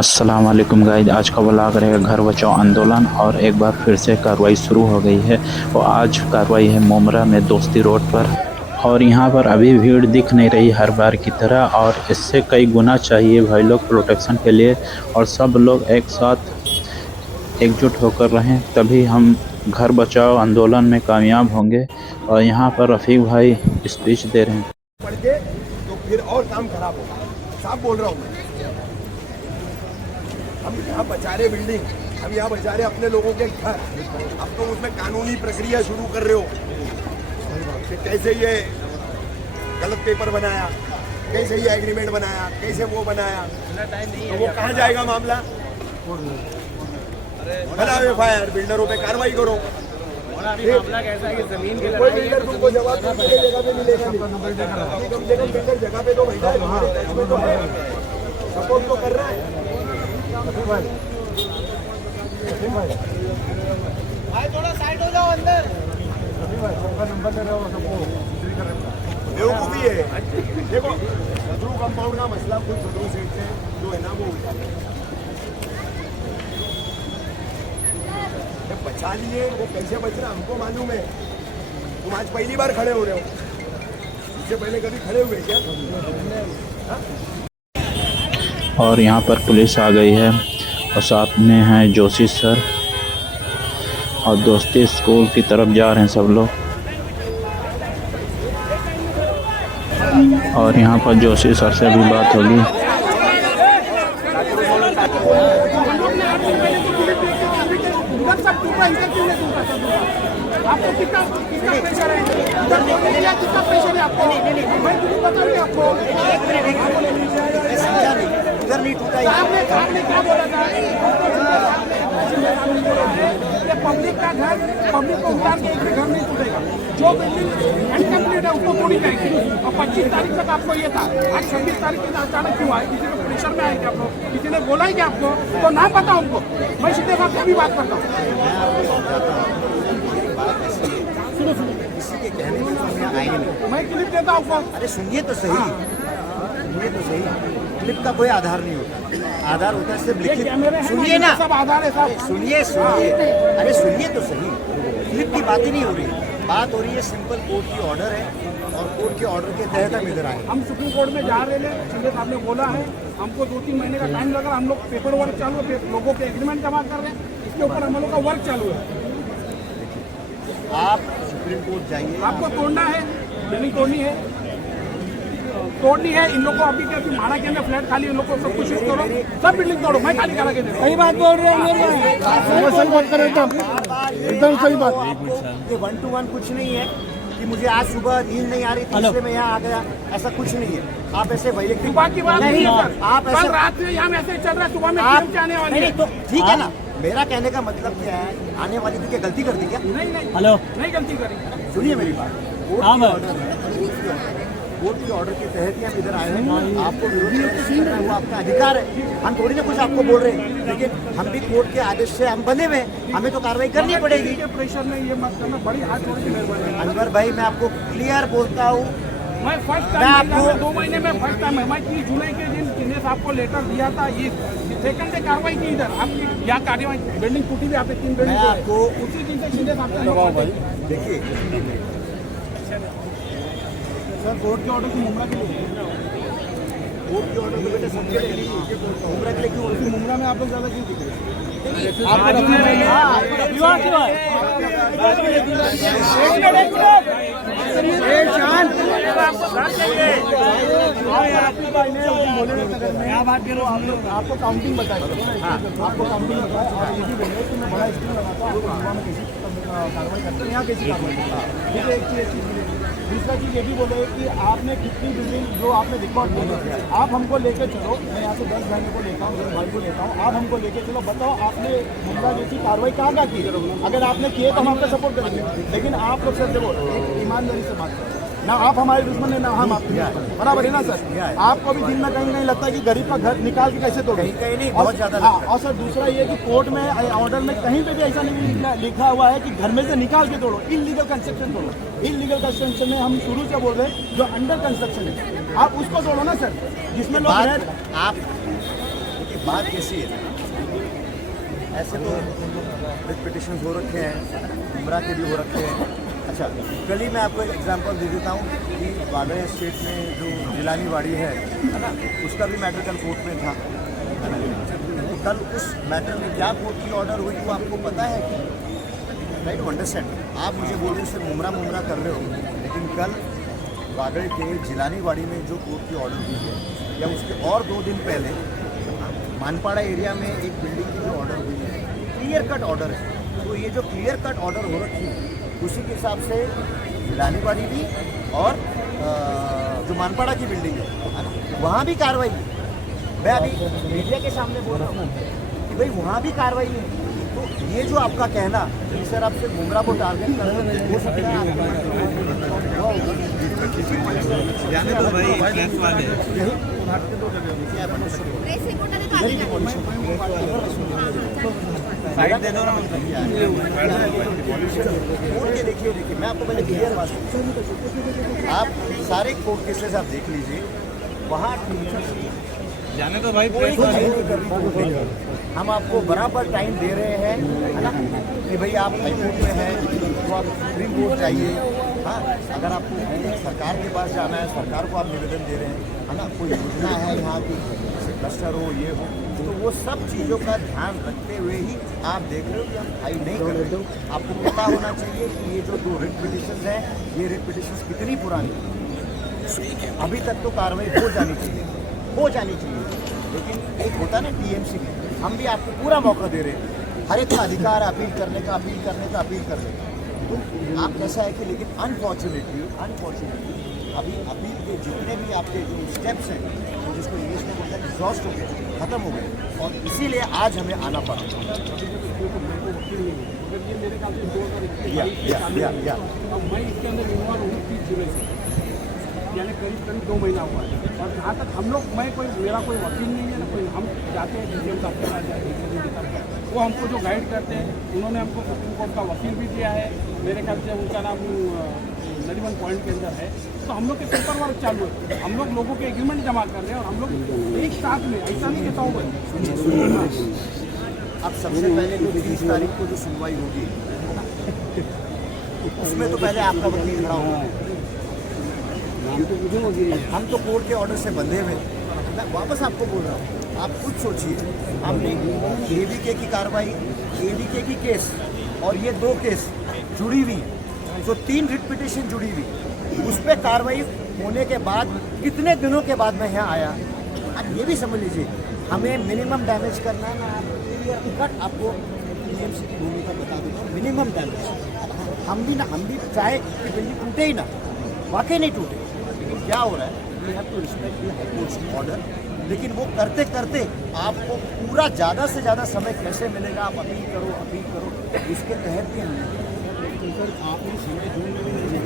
अस्सलाम वालेकुम गाइस, आज का व्लॉग रहेगा घर बचाओ आंदोलन। और एक बार फिर से कार्रवाई शुरू हो गई है और आज कार्रवाई है मुमरा में दोस्ती रोड पर। और यहाँ पर अभी भीड़ दिख नहीं रही हर बार की तरह, और इससे कई गुना चाहिए भाई लोग प्रोटेक्शन के लिए। और सब लोग एक साथ एकजुट होकर रहें, तभी हम घर बचाओ आंदोलन में कामयाब होंगे। और यहाँ पर रफ़ीक भाई स्पीच दे रहे हैं। पढ़ के तो फिर और काम खराब होगा, साफ बोल रहा हूँ मैं। हम यहाँ बचा रहे बिल्डिंग, हम यहाँ बचा रहे अपने लोगों के घर। अब तो उसमें कानूनी प्रक्रिया शुरू कर रहे हो कि कैसे ये गलत पेपर बनाया, कैसे ये एग्रीमेंट बनाया, कैसे वो बनाया। तो वो कहाँ जाएगा मामला? बनाओ एफआईआर, बिल्डरों पे कार्रवाई करो। मामला कैसा है कि जमीन की कोई बिल्डर तुमको जवाब दूसरी जगह पे मिलेगा नहीं। कम से कम बिल्डर जगह पे तो बैठा है, तुम्हारे टच में तो है, सपोर्ट तो कर रहा है। भाई थोड़ा साइड हो जाओ अंदर। बेवकूफ़ी है। देखो सदरू कंपाउंड का मसला खुद सदरू सेठ से जो है ना वो उठा बचा लिए। वो कैसे बच रहा हमको मालूम है। तुम आज पहली बार खड़े हो रहे हो, इससे पहले कभी खड़े हुए क्या? और यहाँ पर पुलिस आ गई है और साथ में हैं जोशी सर, और दोस्ती स्कूल की तरफ जा रहे हैं सब लोग। और यहाँ पर जोशी सर से भी बात होगी। आपको कितना प्रेशर है? कितना प्रेशर है आपको? मैं तुम्हें बता रही हूँ आपको। इधर नहीं टूटा। आपने क्या बोला था? ये पब्लिक का घर, पब्लिक को उतार के एक भी घर नहीं टूटेगा। जो बिल्डिंग अनकम्प्लीट है उसको तोड़ी जाएगी। और 25 तारीख तक आपको ये था, आज 26 तारीख के अचानक क्यों आए? किसी को प्रेशर में आएंगे आप लोग? किसी ने बोला है क्या आपको? तो ना पता हमको। मैं सीधे बात से भी बात करता हूँ। किसी के कहने में तो हमें आए नहीं। मैं क्लिप देता हूँ आपको। अरे सुनिए तो सही, सुनिए तो सही। क्लिप का कोई आधार नहीं होता, आधार होता है सिर्फ लिखित। सुनिए ना, सब आधार है साहब। सुनिए सुनिए, अरे सुनिए तो सही। क्लिप की बात ही नहीं हो रही, बात हो रही है सिंपल कोर्ट की ऑर्डर है और कोर्ट के ऑर्डर के तहत हम इधर आए। हम सुप्रीम कोर्ट में जा रहे हैं, सीधे साहब ने बोला है हमको 2-3 महीने का टाइम लगा। हम लोग पेपर वर्क चालू है, लोगों के एग्रीमेंट जमा कर रहे हैं, इसके ऊपर हम लोग का वर्क चालू है। आप सुप्रीम कोर्ट जाइए। आपको तोड़ना है, बिल्डिंग तोड़नी है। इन लोग को अभी क्या माड़ा के अंदर फ्लैट खाली, इन लोग को सब कुछ तोड़ो, सब बिल्डिंग तोड़ो। मैं खाली करा के दे। सही बात बोल रहे हैं, सही बात कर एकदम सही बात। 1 to 1 कुछ नहीं है कि मुझे आज सुबह नींद नहीं आ रही थी इसलिए मैं यहाँ आ गया, ऐसा कुछ नहीं है। आप ऐसे वैयक्तिक सुबह की बात नहीं है सर। आप ऐसे रात में यहाँ ऐसे चल रहा है, सुबह में आप आने वाली है। तो ठीक है ना, मेरा कहने का मतलब क्या है, आने वाली थी क्या गलती कर दी क्या? नहीं हेलो, नहीं गलती करी। सुनिए मेरी बात। कोर्ट के ऑर्डर के तहत ही हम इधर आए हैं। आपको विरोध करना है वो आपका अधिकार है, हम थोड़ी ना कुछ आपको बोल रहे हैं। लेकिन हम भी कोर्ट के आदेश से हम बने हुए, हमें तो कार्रवाई करनी पड़ेगी। प्रेशर में ये मत करना, बड़ी हाथ जोड़ के मेहरबानी। अनवर भाई मैं आपको क्लियर बोलता हूँ, मैं फर्स्ट मैं टाइम आपको 2 महीने में फर्स्ट टाइम है। मैं 30 जुलाई के दिन दिनेश आपको लेटर दिया था, ये सेकंड डे कार्रवाई की इधर आपकी यहाँ कार्यवाही। बिल्डिंग टूटी भी आपने 3 बिल्डिंग आपको उसी दिन से सीधे आपसे देखिए सर कोर्ट के ऑर्डर की मुमरा के लिए, कोर्ट के ऑर्डर तो बेटे सबके लिए मुमरा के लिए क्यों? मुमरा में आप लोग ज्यादा क्यों दिख रहे हैं? क्या बात करो आप लोग? आपको काउंटिंग बताइए, आपको काउंटिंग बताया और ये भी बोलिए कि मैं बड़ा स्कीम लगाता हूँ, आपको में कैसी कार्रवाई करते हैं, यहाँ कैसी कार्रवाई करते हैं। ठीक है, एक चीज़। दूसरा चीज़ ये भी बोले कि आपने कितनी बिल्डिंग जो आपने रिकॉर्ड किया, आप हमको लेके चलो। मैं यहाँ से 10 घंटे को लेता हूँ, 10 भाई को लेता हूँ, आप हमको लेके चलो। बताओ आपने मुमरा जैसी कार्रवाई कहाँ की? अगर आपने किए तो हम आपका सपोर्ट करेंगे, लेकिन आप लोग सर देखो एक ईमानदारी से बात करें ना। आप हमारे दुश्मन है ना हम आपके दुश्मन, बराबर है ना सर? आपको भी दिन में कहीं नहीं लगता कि गरीब का घर निकाल के कैसे तोड़े? कहीं नहीं, बहुत ज्यादा। और सर दूसरा ये कि कोर्ट में ऑर्डर में कहीं पे भी ऐसा नहीं लिखा हुआ है कि घर में से निकाल के तोड़ो। इलीगल कंस्ट्रक्शन तोड़ो। इलीगल कंस्ट्रक्शन में हम शुरू से बोल रहे हैं जो अंडर कंस्ट्रक्शन है, आप उसको तोड़ो ना सर, जिसमें लोग आप बात कैसी है, ऐसे तो पिटिशन हो रखे हैं, उमरा के भी हो रखे हैं। अच्छा, कल ही मैं आपको एक एग्जांपल दे देता हूँ कि वागड़े स्टेट में जो जिलानी वाड़ी है ना, उसका भी मैटर कल कोर्ट में था, है ना। कल उस मैटर में क्या कोर्ट की ऑर्डर हुई वो आपको पता है कि राइट टू अंडरस्टैंड। आप मुझे बोल रहे हो सिर्फ मुमरा कर रहे हो, लेकिन कल वागड़े के जिलानी वाड़ी में जो कोर्ट की ऑर्डर हुई है, या उसके और 2 दिन पहले मानपाड़ा एरिया में एक बिल्डिंग की जो ऑर्डर हुई है, क्लियर कट ऑर्डर है। तो ये जो क्लियर कट ऑर्डर हो रखी है, उसी के हिसाब से जिलानी वाड़ी भी और जो मानपाड़ा की बिल्डिंग है ना, वहाँ भी कार्रवाई है। मैं अभी मीडिया के सामने बोल रहा हूँ कि भाई वहाँ भी कार्रवाई है। तो ये जो आपका कहना कि सर आप सिर्फ मुमरा को टारगेट कर रहे हो, हो सकता है कोर्ट के देखिए मैं आपको पहले क्लियर बात, आप सारे कोर्ट केसेस आप देख लीजिए, वहाँ जाने तो भाई हम आपको बराबर टाइम दे रहे हैं, है ना, कि भाई आप हाई कोर्ट में हैं तो आप सुप्रीम कोर्ट जाइए। हाँ, अगर आपको सरकार के पास जाना है, सरकार को आप निवेदन दे रहे हैं, है ना, कोई योजना है यहाँ की, जैसे क्लस्टर हो, ये हो, तो वो सब चीज़ों का ध्यान रखते हुए ही आप देख रहे हो कि हम हाई नहीं कर रहे। आपको पता होना चाहिए कि ये जो 2 रिट पिटिशंस हैं, ये रिट पिटिशंस कितनी पुरानी है। अभी तक तो कार्रवाई हो जानी चाहिए, लेकिन एक होता है ना टीएमसी में, हम भी आपको पूरा मौका दे रहे हैं, हर एक का अधिकार अपील करने का। तो आप कैसा है कि लेकिन अनफॉर्चुनेटली अभी अपील के जितने भी आपके जो स्टेप्स हैं, तो जिसको इंग्लिश में बोलते हैं एग्जॉस्ट हो गए, ख़त्म हो गए, और इसीलिए आज हमें आना पड़ा। मैं इसके अंदर इन्वॉल्व हूँ 30 जुलाई से, यानी करीब 2 महीना हुआ है। और जहाँ तक हम लोग, मेरा कोई वकील नहीं है ना, कोई, हम जाते हैं डीसीएम साहब के पास जाए, वो हमको जो गाइड करते हैं, उन्होंने हमको सुप्रीम कोर्ट का वकील भी दिया है, मेरे ख्याल से उनका नाम नरीमन पॉइंट के अंदर है। तो हम लोग के पेपर वर्क चालू है, हम लोग लोगों के एग्रीमेंट जमा कर रहे हैं, और हम लोग एक साथ में, ऐसा नहीं कहता हूँ भाई। अब सबसे पहले जो 30 तारीख को जो सुनवाई होगी, उसमें तो पहले आपका वकील खड़ा होगा। हम तो कोर्ट के ऑर्डर से बंधे हुए। मैं वापस आपको बोल रहा हूँ, आप खुद सोचिए, हमने एवीके की कार्रवाई, एवीके की केस और ये 2 केस जुड़ी हुई, जो 3 रिट पिटिशन जुड़ी हुई, उस पर कार्रवाई होने के बाद कितने दिनों के बाद मैं यहाँ आया। आप ये भी समझ लीजिए, हमें मिनिमम डैमेज करना है ना, कट आपको टीएमसी की भूमिका बता दूँ, मिनिमम डैमेज। हम भी चाहे कि बिल्डिंग टूटे ही ना, वाकई नहीं टूटे, लेकिन क्या हो रहा है, we have to respect the high court order. लेकिन वो करते करते आपको पूरा ज़्यादा से ज़्यादा समय कैसे मिलेगा, आप अपील करो, इसके तहत भी हम सर आपने समय जून में भी नहीं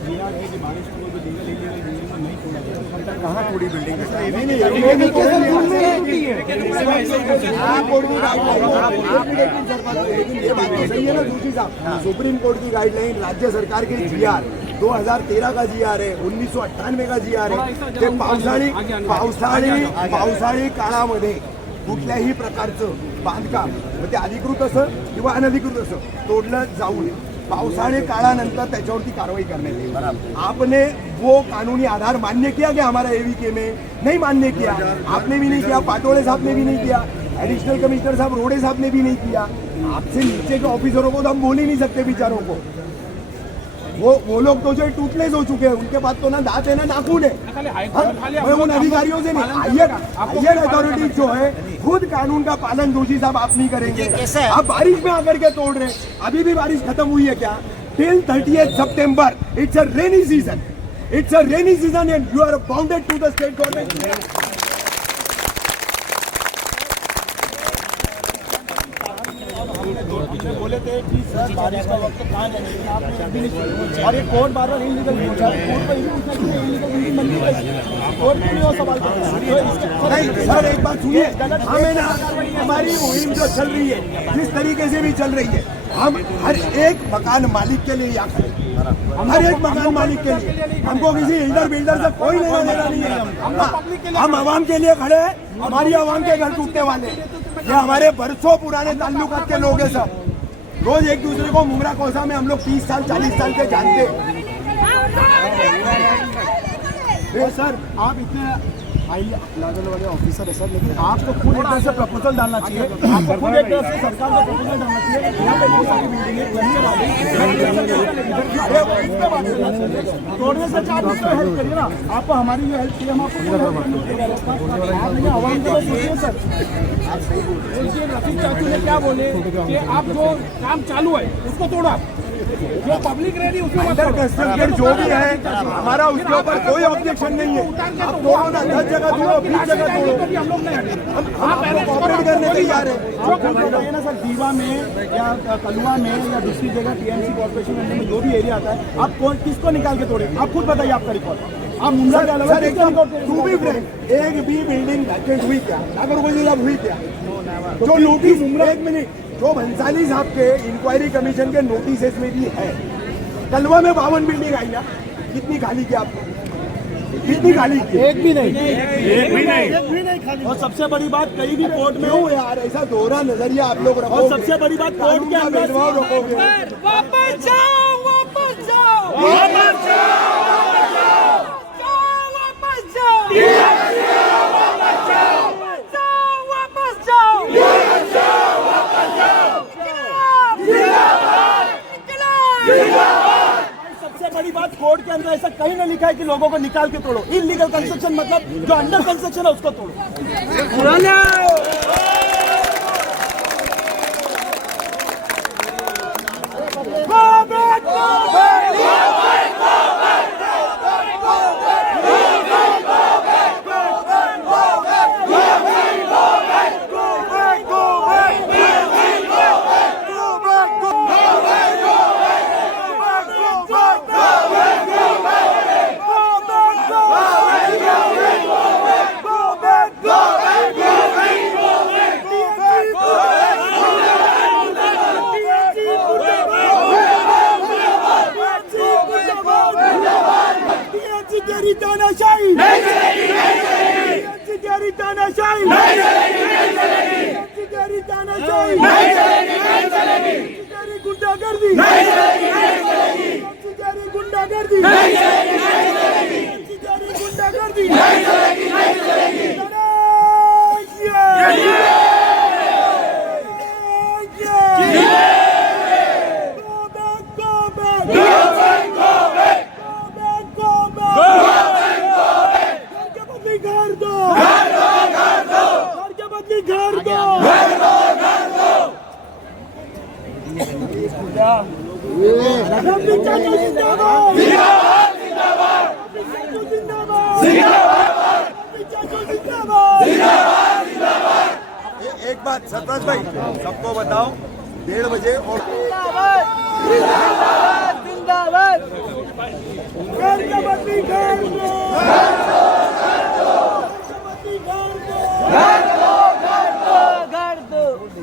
दिया है कि बारिश को जो बिल्डिंग नहीं छोड़ा जाए, कहाँ थोड़ी बिल्डिंग ये बात तो सही है ना जोशी साहब। सुप्रीम कोर्ट की गाइडलाइन, राज्य सरकार के GR 2013 का GR है, 1998 का GR आहे, ते पावसाळी काळामध्ये कुठल्याही प्रकारचं बांधकाम, ते अधिकृत असं किंवा अनधिकृत असं, तोडलं जाऊ नये। पावसाळी काळानंतर त्याच्यावरती कारवाई करण्यात येईल। आपने वो कानूनी आधार मान्य किया कि हमारा एवीके में नहीं मान्य किया, आपने भी नहीं किया, पाटोले साहब ने भी नहीं किया, एडिशनल कमिश्नर साहब रोडे साहब ने भी नहीं किया। आपसे नीचे के ऑफिसरों को तो हम बोल ही नहीं सकते बेचारों को, वो लोग तो जो टूटलेस हो चुके हैं, उनके पास तो ना दांत है ना नाखून है। उन अधिकारियों से नहीं, हायर अथॉरिटीज जो है खुद कानून का पालन जोशी साहब आप नहीं करेंगे। आप बारिश में आकर के तोड़ रहे हैं, अभी भी बारिश खत्म हुई है क्या? Till 30th September it's a rainy season, and you are bounded to the state government. बोले थे कि सर बारिश का वक्त कहाँ जाने, आपने अभी नहीं, और ये कोर्ट बार बार इलीगल पूछा, कोर्ट को ये पूछा कि इलीगल बिल्डिंग बननी है, कोर्ट में नहीं वो सवाल नहीं। सर एक बात सुनिए, हमें ना हमारी मुहिम जो चल रही है, जिस तरीके से भी चल रही है, हम हर एक मकान मालिक के लिए या खड़े हर एक मकान मालिक के लिए। हमको किसी इंटर बिल्डर से कोई लेना देना नहीं है। हम आवाम के लिए खड़े हैं, हमारी आवाम के घर टूटने वाले। ये हमारे बरसों पुराने ताल्लुकात के लोग हैं सब। रोज एक दूसरे को मुमरा कोसा में हम लोग 30 साल 40 साल के जानते हैं। सर आप इतने हाई लेवल वाले ऑफिसर है सर, लेकिन आपको खुद एक तरह से प्रपोजल डालना चाहिए। आपको खुद एक तरह से सरकार को प्रपोजल डालना चाहिए। यहाँ पे बहुत सारी बिल्डिंगें तोड़ने से 4 दिन हेल्प करिए ना। आपको हमारी जो हेल्प चाहिए हम आपको आप आवाम को तो सोचिए सर। रफीक चाचू ने क्या बोले कि आप जो काम चालू है उसको तोड़ा, जो पब्लिक रेडी उसको अंडर कंस्ट्रक्शन जो भी है हमारा उसके ऊपर कोई ऑब्जेक्शन नहीं है। आप तोड़ो ना, 10 जगह तोड़ो, 20 जगह तोड़ो, हम कॉपरेट करने तैयार है ना सर। दीवा में या कलुआ में या दूसरी जगह टीएमसी कॉर्पोरेशन में जो भी एरिया आता है, आप किसको निकाल के तोड़े? आप खुद बताइए आपका रिकॉर्ड। आप मुंडा के अलावा टू बी फ्रैंक, एक भी बिल्डिंग वैकेंट हुई क्या? अगर कोई हुई क्या? जो नोटिस, एक मिनट, जो भंसाली साहब के इंक्वायरी कमीशन के नोटिस में भी है, कलवा में 52 बिल्डिंग आई ना, कितनी खाली की आपको? कितनी खाली की? एक भी नहीं खाली। और सबसे बड़ी बात, कहीं भी कोर्ट में हो यार ऐसा दोहरा नजरिया आप लोग रखो। और सबसे बड़ी बात, कोर्ट के अंदर रखोगे। वापस जाओ, वापस जाओ, वापस जाओ, वापस सबसे बड़ी बात, कोर्ट के अंदर ऐसा कहीं नहीं लिखा है कि लोगों को निकाल के तोड़ो। इलीगल कंस्ट्रक्शन मतलब जो अंडर कंस्ट्रक्शन है उसको तोड़ो। तानाशाही नहीं चलेगी, नहीं चलेगी। तेरी तानाशाही नहीं चलेगी, नहीं चलेगी। तेरी तानाशाही नहीं चलेगी, नहीं चलेगी। तेरी गुंडागर्दी नहीं चलेगी, नहीं चलेगी। तेरी गुंडागर्दी नहीं चलेगी, नहीं चलेगी। तेरी गुंडागर्दी नहीं चलेगी, नहीं चलेगी। एक बात सरपंच भाई सबको बताओ, 1:30 बजे और